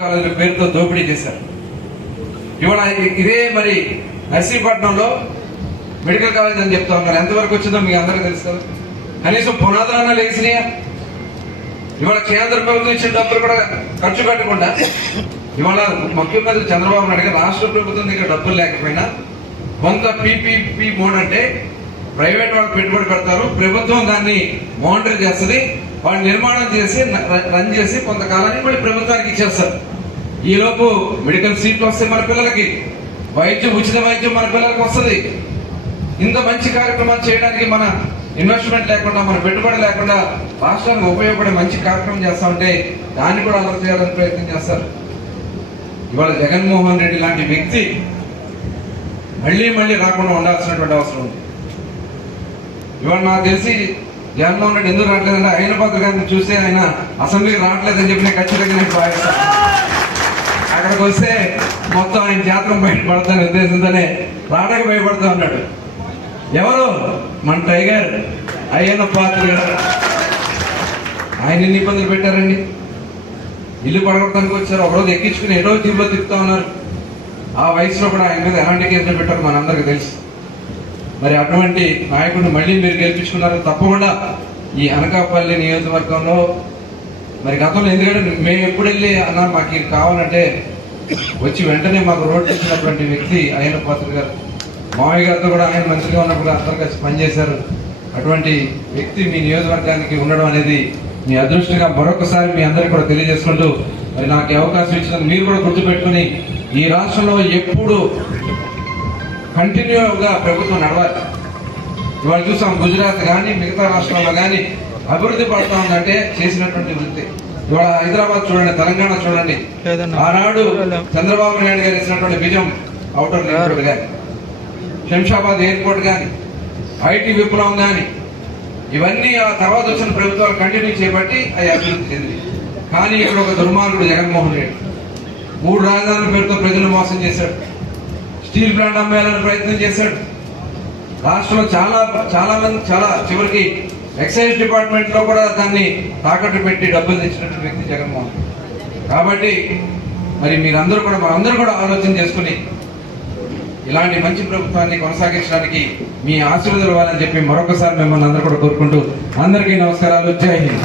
కాలేజీల పేరుతో దోపిడీ చేశారు. ఇవాళ ఇదే మరి నర్సీపట్నంలో మెడికల్ కాలేజ్ అని చెప్తా ఉన్నారు. ఎంతవరకు వచ్చిందో మీకు అందరికీ తెలుసు కనీసం పునాదులన్నా లేచినాయా? ఇవాళ కేంద్ర ప్రభుత్వం ఇచ్చిన డబ్బులు కూడా ఖర్చు పెట్టకుండా ఇవాళ ముఖ్యమంత్రి చంద్రబాబు నాయుడు గారు రాష్ట్ర ప్రభుత్వం దగ్గర డబ్బులు లేకపోయినా వంద పీపీపీ మోడ్ అంటే ప్రైవేట్ వాళ్ళు పెట్టుబడి పెడతారు. ప్రభుత్వం దాన్ని మానిటర్ చేస్తుంది. వాళ్ళు నిర్మాణం చేసి రన్ చేసి కొంతకాలానికి మళ్ళీ ప్రభుత్వానికి ఇచ్చేస్తారు. ఈలోపు మెడికల్ సీట్లు వస్తాయి మన పిల్లలకి. వైద్యం ఉచిత వైద్యం మన పిల్లలకి వస్తుంది. ఇంత మంచి కార్యక్రమాలు చేయడానికి మన ఇన్వెస్ట్మెంట్ లేకుండా మన పెట్టుబడి లేకుండా రాష్ట్రానికి ఉపయోగపడే మంచి కార్యక్రమం చేస్తా ఉంటే దాన్ని కూడా అమలు చేయాలని ప్రయత్నం చేస్తారు. ఇవాళ జగన్మోహన్ రెడ్డి లాంటి వ్యక్తి మళ్ళీ మళ్ళీ రాకుండా ఉండాల్సినటువంటి అవసరం ఉంది. ఇవాళ నాకు తెలిసి జగన్మోహన్ రెడ్డి ఎందుకు రావట్లేదంటే ఆయన పాత్ర గారిని చూస్తే ఆయన అసెంబ్లీకి రావట్లేదని చెప్పి నేను ఖచ్చితంగా నేను భావిస్తాను అక్కడికి వస్తే మొత్తం ఆయన జాతకం బయటపడతానే ఉద్దేశంతోనే రావడానికి భయపడుతూ ఉన్నాడు. ఎవరు? మన టైగర్ అయ్యన్న పాత్ర గారు. ఆయన ఎన్ని ఇబ్బందులు పెట్టారండి? ఇల్లు పడగొట్టడానికి వచ్చారు. ఒకరోజు ఎక్కించుకుని ఎటో జీబులో తిప్పుతా ఉన్నారు. ఆ వయసులో కూడా ఆయన మీద ఎలాంటి కేసులు పెట్టారు మనందరికీ తెలుసు. మరి అటువంటి నాయకుడిని మళ్ళీ మీరు గెలిపించుకున్నారు. తప్పకుండా ఈ అనకాపల్లి నియోజకవర్గంలో మరి గతంలో ఎందుకంటే మేము ఎప్పుడు వెళ్ళి అన్నా మాకు ఇది కావాలంటే వచ్చి వెంటనే మాకు రోడ్డు ఇచ్చినటువంటి వ్యక్తి ఆయన పాత్ర గారు. మామయ్య గారితో కూడా ఆయన మంత్రిగా ఉన్నప్పుడు అందరూ కలిసి పనిచేశారు. అటువంటి వ్యక్తి మీ నియోజకవర్గానికి ఉండడం అనేది మీ అదృష్టంగా మరొకసారి మీ అందరికీ కూడా తెలియజేసుకుంటూ మరి నాకు అవకాశం ఇచ్చినందుకు మీరు కూడా గుర్తుపెట్టుకుని ఈ రాష్ట్రంలో ఎప్పుడు కంటిన్యూగా ప్రభుత్వం నడవాలి. ఇవాళ చూసాం గుజరాత్ కానీ మిగతా రాష్ట్రాల్లో కానీ అభివృద్ధి పడుతా ఉందంటే చేసినటువంటి వృత్తి. ఇవాళ హైదరాబాద్ చూడండి తెలంగాణ చూడండి. ఆనాడు చంద్రబాబు నాయుడు గారు ఇచ్చినటువంటి విజయం అవుటర్ రింగ్ కానీ శంషాబాద్ ఎయిర్పోర్ట్ కానీ ఐటీ విప్లవం కానీ ఇవన్నీ ఆ తర్వాత వచ్చిన ప్రభుత్వాలు కంటిన్యూ చేయబట్టి అవి అభివృద్ధి చెంది కానీ ఇక్కడ ఒక దుర్మార్గుడు జగన్మోహన్ రెడ్డి. మూడు రాజధానుల పేరుతో ప్రజలు మోసం చేశాడు. స్టీల్ ప్లాంట్ అమ్మేయాలని ప్రయత్నం చేశాడు. రాష్ట్రంలో చాలా చాలా మంది చాలా చివరికి ఎక్సైజ్ డిపార్ట్మెంట్లో కూడా దాన్ని తాకట్టు పెట్టి డబ్బులు తెచ్చినటువంటి వ్యక్తి జగన్మోహన్. కాబట్టి మరి మీరందరూ కూడా మనందరూ కూడా ఆలోచన చేసుకుని ఇలాంటి మంచి ప్రభుత్వాన్ని కొనసాగించడానికి మీ ఆశీర్వాదాలు ఇవ్వాలని చెప్పి మరొకసారి మిమ్మల్ని అందరూ కూడా కోరుకుంటూ అందరికీ నమస్కారాలు. జై హింద్.